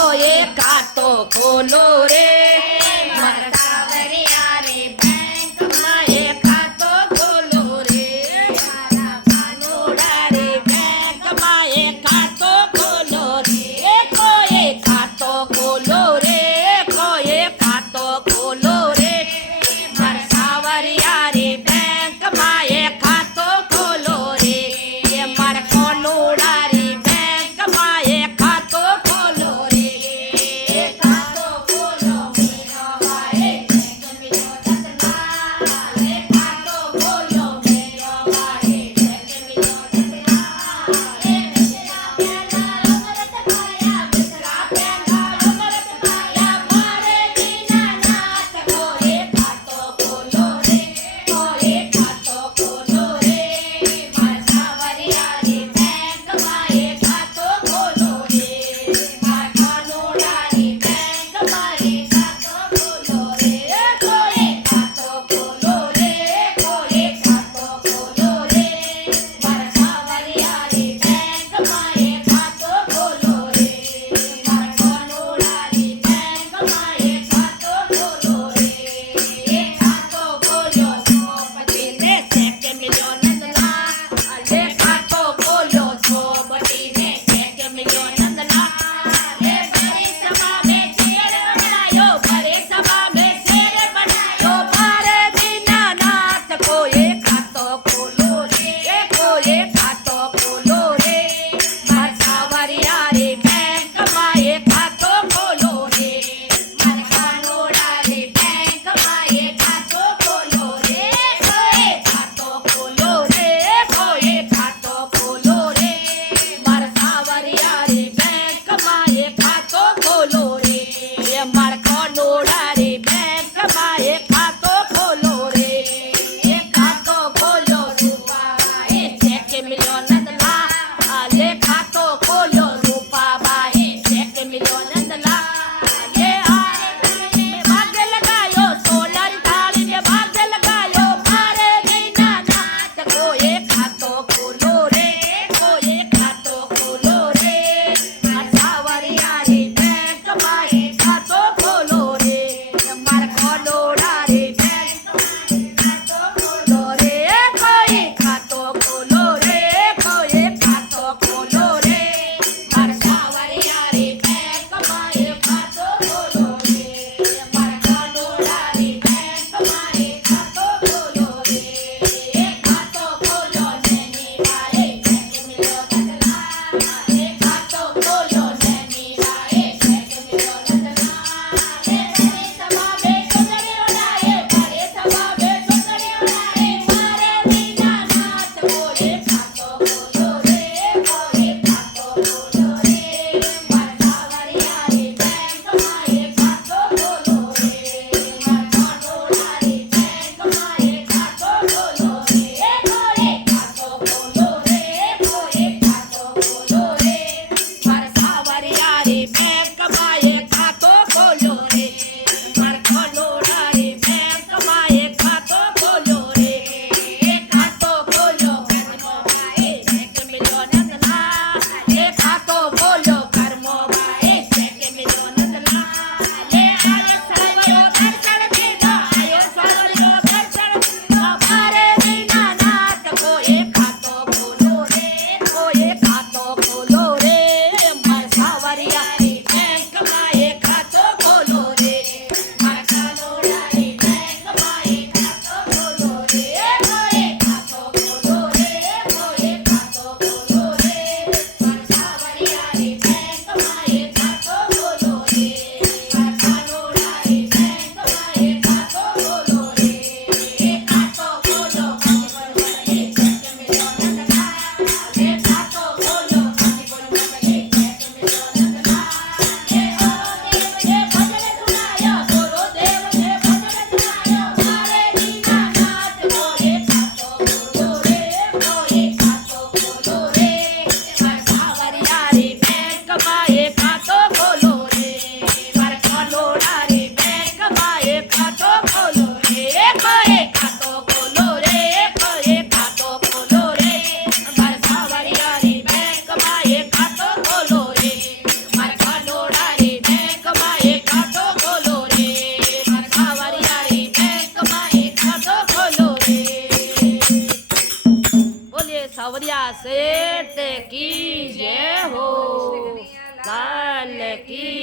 કોઈએ ખાતો ખોલો રે મારા સાવરિયા રે બેંકમાં એ ખાતો ખોલો રે મારા કાનુડા રે બેંકમાં એ ખાતો ખોલો રે કોઈએ ખાતો ખોલો રે કોઈએ ખાતો ખોલો રે મારા સાવરિયા રે બેંકમાં એ ખાતો ખોલો રે એ મારા કોનુડા રે બેંકમાં એ ખાતો ખોલો રે ખાતો ખોલો સવરિયા શેઠ કી જય હો લાલ કી